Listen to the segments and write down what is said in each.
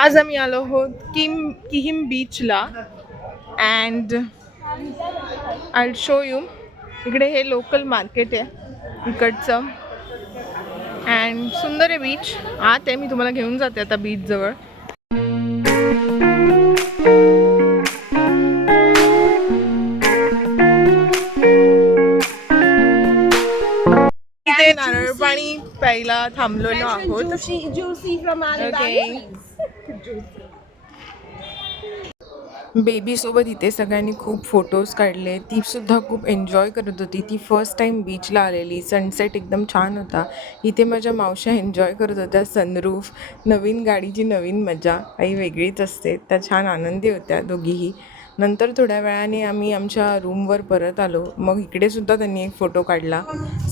आज आम्ही आलो आहोत किहिम बीचला अँड आय शो यू. इकडे हे लोकल मार्केट आहे इकडचं अँड सुंदर आहे बीच. आत आहे, मी तुम्हाला घेऊन जाते आता बीच जवळ. इथे नारळ पाणी प्यायला थांबलेलो आहोत. बेबी सोबत इथे सगळ्यांनी खूप फोटोज काढले. ती सुद्धा खूप एन्जॉय करत होती. ती फर्स्ट टाइम बीचला आलेली. सनसेट एकदम छान होता. इथे माझ्या मावश्या एन्जॉय करत होत्या. सनरूफ, नवीन गाडीची नवीन मजा काही वेगळीच असते. त्या छान आनंदी होत्या दोघीही. नंतर थोड्या वेळाने आम्ही आमच्या रूमवर परत आलो. मग इकडे सुद्धा त्यांनी एक फोटो काढला.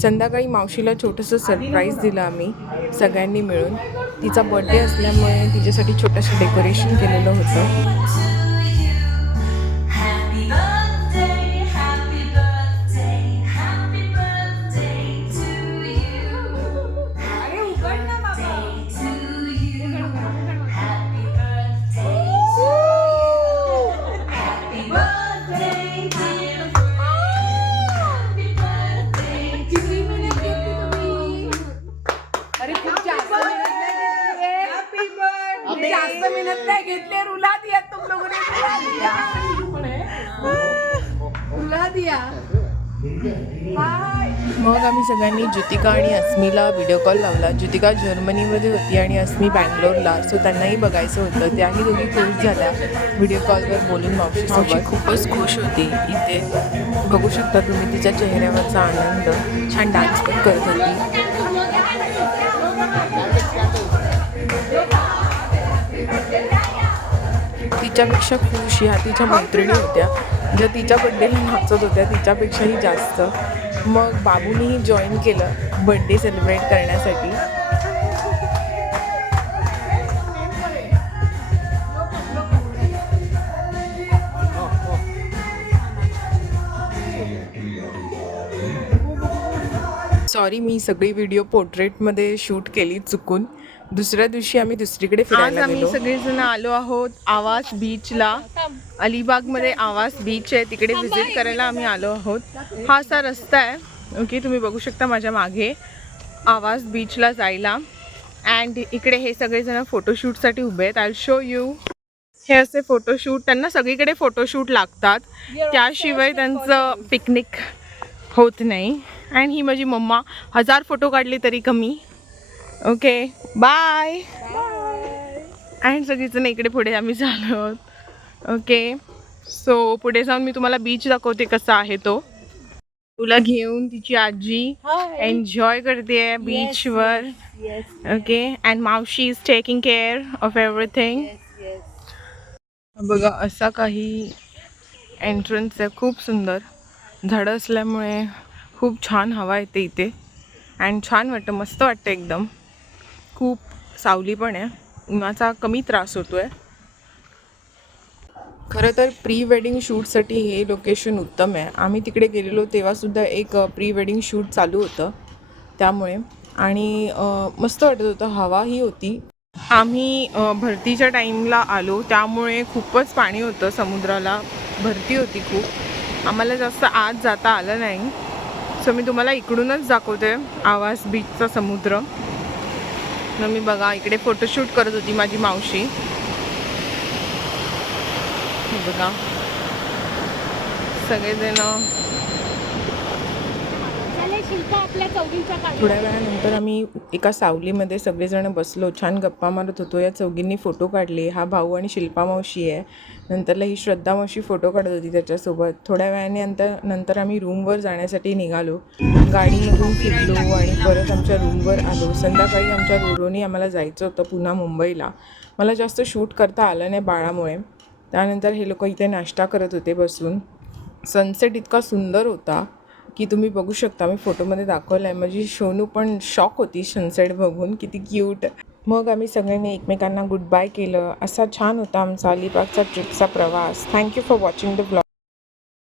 संध्याकाळी मावशीला छोटंसं सरप्राईज दिलं आम्ही सगळ्यांनी मिळून. तिचा बर्थडे असल्यामुळे तिच्यासाठी छोटंसं डेकोरेशन केलेलं होतं. जास्त मेहनत नाही घेतले. रुला दिया तुम लोगों ने. रुला दिया. मग आम्ही सगळ्यांनी ज्योतिका आणि अस्मीला व्हिडिओ कॉल लावला. ज्योतिका जर्मनीमध्ये होती आणि अस्मी बँगलोरला, सो त्यांनाही बघायचं होतं. त्याही दोघी खुश झाल्या व्हिडिओ कॉलवर बोलून. मावशी खूपच खुश होती. इथे बघू शकता तुम्ही तिच्या चेहऱ्यावरचा आनंद. छान डान्स पण करत होती. तिच्यापेक्षा खुश ह्या तिच्या मैत्रिणी होत्या, ज्या तिच्या बड्डेला नाचत होत्या तिच्यापेक्षाही जास्त. मग बाबूनीही जॉईन केलं बड्डे सेलिब्रेट करण्यासाठी. सॉरी, मी सगळी व्हिडिओ पोर्ट्रेटमध्ये शूट केली चुकून. दुसऱ्या दिवशी आम्ही दुसरीकडे फिरायला गेलो. आम्ही सगळेजण आलो आहोत आवास बीचला. अलिबागमध्ये आवास बीच आहे, तिकडे व्हिजिट करायला आम्ही आलो आहोत. हा असा रस्ता आहे. ओके, तुम्ही बघू शकता माझ्या मागे आवास बीचला जायला. अँड इकडे हे सगळेजण फोटोशूटसाठी उभे आहेत. I show you. हे असे फोटोशूट, त्यांना सगळीकडे फोटोशूट लागतात, त्याशिवाय त्यांचं पिकनिक होत नाही. अँड ही माझी मम्मा. 1000 फोटो काढले तरी कमी. Okay, bye. अँड सगळीजण इकडे पुढे आम्ही झालो आहोत. ओके, सो पुढे जाऊन मी तुम्हाला बीच दाखवते कसा आहे तो. तुला घेऊन तिची आजी एन्जॉय करते बीचवर. ओके, अँड मावशी is taking care of everything. बघा असा काही एंट्रन्स आहे, खूप सुंदर. झाडं असल्यामुळे खूप छान हवा येते इथे अँड छान वाटतं, मस्त वाटतं एकदम. खूप सावली पण आहे, उन्हाचा कमी त्रास होतो आहे. खरं तर प्री वेडिंग शूटसाठी हे लोकेशन उत्तम आहे. आम्ही तिकडे गेलेलो तेव्हासुद्धा एक प्री वेडिंग शूट चालू होतं त्यामुळे. आणि मस्त वाटत होतं, हवाही होती. आम्ही भरतीच्या टाईमला आलो त्यामुळे खूपच पाणी होतं, समुद्राला भरती होती खूप. आम्हाला जास्त आत जाता आलं नाही. सो मी तुम्हाला इकडूनच दाखवते आवास बीचचा समुद्र. मी बघा इकडे फोटोशूट करत होती माझी मावशी. बघा सगळेजण. थोड्या वेळानंतर आम्ही एका सावलीमध्ये सगळेजण बसलो, छान गप्पा मारत होतो. या चौघींनी फोटो काढले. हा भाऊ आणि शिल्पा मावशी आहे. नंतरला ही श्रद्धा मावशी फोटो काढत होती त्याच्यासोबत. थोड्या वेळाने नंतर आम्ही रूमवर जाण्यासाठी निघालो. गाडीमधून फिरलो आणि परत आमच्या रूमवर आलो. संध्याकाळी आमच्या रोरोनी आम्हाला जायचं होतं पुन्हा मुंबईला. मला जास्त शूट करता आलं नाही बाळामुळे. त्यानंतर हे लोक इथे नाश्ता करत होते बसून. सनसेट इतका सुंदर होता की तुम्ही बघू शकता, मी फोटोमध्ये दाखवलं आहे. माझी शोनू पण शॉक होती सनसेट बघून, किती क्यूट. मग आम्ही सगळ्यांनी एकमेकांना गुड बाय केलं. असा छान होता आमचा अलिबागचा ट्रिपचा प्रवास. Thank you for watching the blog.